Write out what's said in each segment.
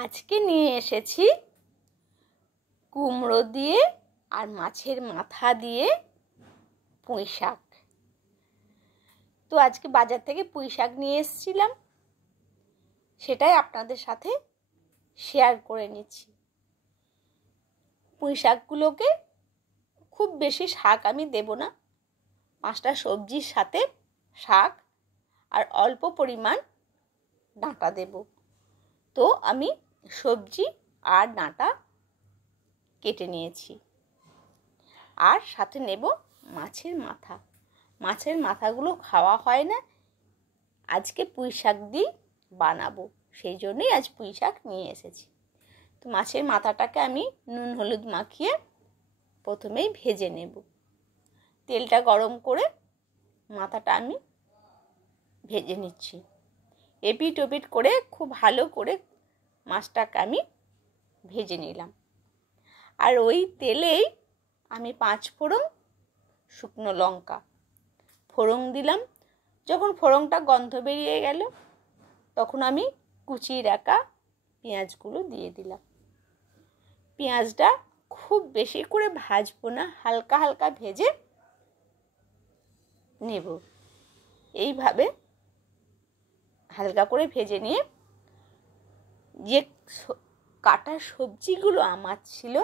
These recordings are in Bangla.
আজকে নিয়ে এসেছি কুমড়ো দিয়ে আর মাছের মাথা দিয়ে পুঁই শাক। তো আজকে বাজার থেকে পুঁই শাক নিয়ে এসেছিলাম, সেটাই আপনাদের সাথে শেয়ার করে নিচ্ছি। পুঁই শাকগুলোকে খুব বেশি শাক আমি দেব না, 5টা সবজির সাথে শাক আর অল্প পরিমাণ ডাঁটা দেব। তো আমি সবজি আর ডাঁটা কেটে নিয়েছি, আর সাথে নেব মাছের মাথা। মাছের মাথাগুলো খাওয়া হয় না, আজকে পুঁই শাক দিয়ে বানাবো, সেই জন্যই আজ পুঁই শাক নিয়ে এসেছি। তো মাছের মাথাটাকে আমি নুন হলুদ মাখিয়ে প্রথমেই ভেজে নেব। তেলটা গরম করে মাথাটা আমি ভেজে নিচ্ছি। এপিট ওপিট করে খুব ভালো করে মাছটাকে আমি ভেজে নিলাম। আর ওই তেলেই আমি 5 ফোড়ন শুকনো লঙ্কা ফোড়ন দিলাম। যখন ফোড়নটা গন্ধ বেরিয়ে গেল, তখন আমি কুচিয়ে রাখা পেঁয়াজগুলো দিয়ে দিলাম। পেঁয়াজটা খুব বেশি করে ভাজবো না, হালকা হালকা ভেজে নেব। এইভাবে হালকা করে ভেজে নিয়ে যে কাটা সবজিগুলো আমার ছিল,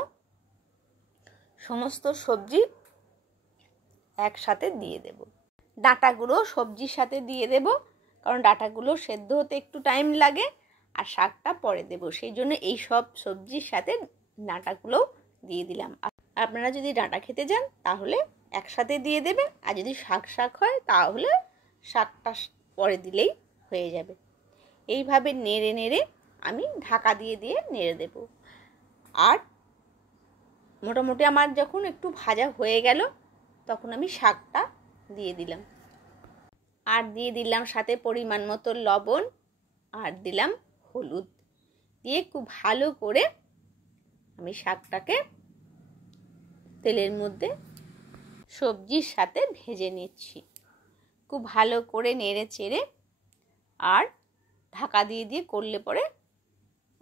সমস্ত সবজি একসাথে দিয়ে দেব। ডাঁটাগুলো সবজির সাথে দিয়ে দেব, কারণ ডাঁটাগুলো সেদ্ধ হতে একটু টাইম লাগে, আর শাকটা পরে দেব, সেই জন্য এই সব সবজির সাথে ডাঁটাগুলোও দিয়ে দিলাম। আপনারা যদি ডাঁটা খেতে যান তাহলে একসাথে দিয়ে দেবেন, আর যদি শাক হয় তাহলে শাকটা পরে দিলেই হয়ে যাবে। এইভাবে নেড়ে নেড়ে আমি ঢাকা দিয়ে দিয়ে নেড়ে দেব। আর মোটামুটি আমার যখন একটু ভাজা হয়ে গেল, তখন আমি শাকটা দিয়ে দিলাম, আর দিয়ে দিলাম সাথে পরিমাণ মতো লবণ, আর দিলাম হলুদ দিয়ে খুব ভালো করে আমি শাকটাকে তেলের মধ্যে সবজির সাথে ভেজে নিচ্ছি। খুব ভালো করে নেড়ে চেড়ে আর ঢাকা দিয়ে দিয়ে করলে পরে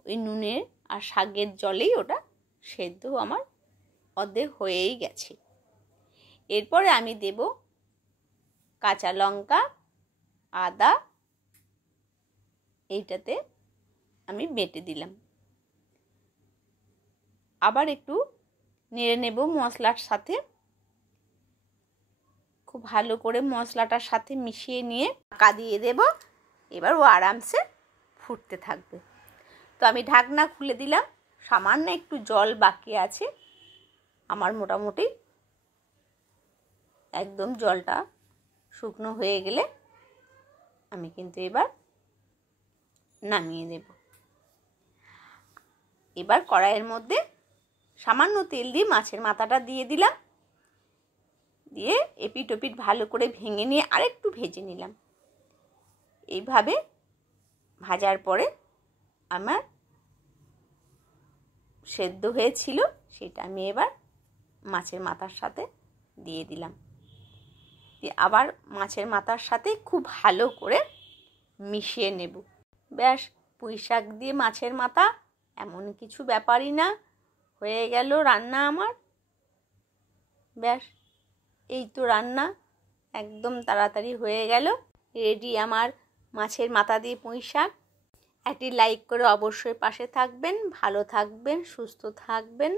ওই নুনের আর শাকের জলেই ওটা সেদ্ধ আমার অর্ধেক হয়েই গেছে। এরপরে আমি দেব কাঁচা লঙ্কা, আদা, এইটাতে আমি বেটে দিলাম। আবার একটু নেড়ে নেব মশলার সাথে। খুব ভালো করে মশলাটার সাথে মিশিয়ে নিয়ে ঢাকা দিয়ে দেব। এবার ও আরামসে ফুটতে থাকবে। তো আমি ঢাকনা খুলে দিলাম। সামান্য একটু জল বাকি আছে, আমার মোটামুটি একদম জলটা শুকনো হয়ে গেলে আমি কিন্তু এবার নামিয়ে দেব। এবার কড়াইয়ের মধ্যে সামান্য তেল দিয়ে মাছের মাথাটা দিয়ে দিলাম, দিয়ে এপিট ওপিট ভালো করে ভেঙে নিয়ে আরেকটু ভেজে নিলাম। এইভাবে ভাজার পরে আমার সেদ্ধ হয়েছিল, সেটা আমি এবার মাছের মাথার সাথে দিয়ে দিলাম। দিয়ে আবার মাছের মাথার সাথে খুব ভালো করে মিশিয়ে নেব। ব্যাস, পুঁই শাক দিয়ে মাছের মাথা এমন কিছু ব্যাপারই না, হয়ে গেল রান্না আমার। ব্যাস, এই তো রান্না একদম তাড়াতাড়ি হয়ে গেল। রেডি আমার মাছের মাথা দিয়ে পুঁই শাক। একটি লাইক করে অবশ্যই পাশে থাকবেন। ভালো থাকবেন, সুস্থ থাকবেন।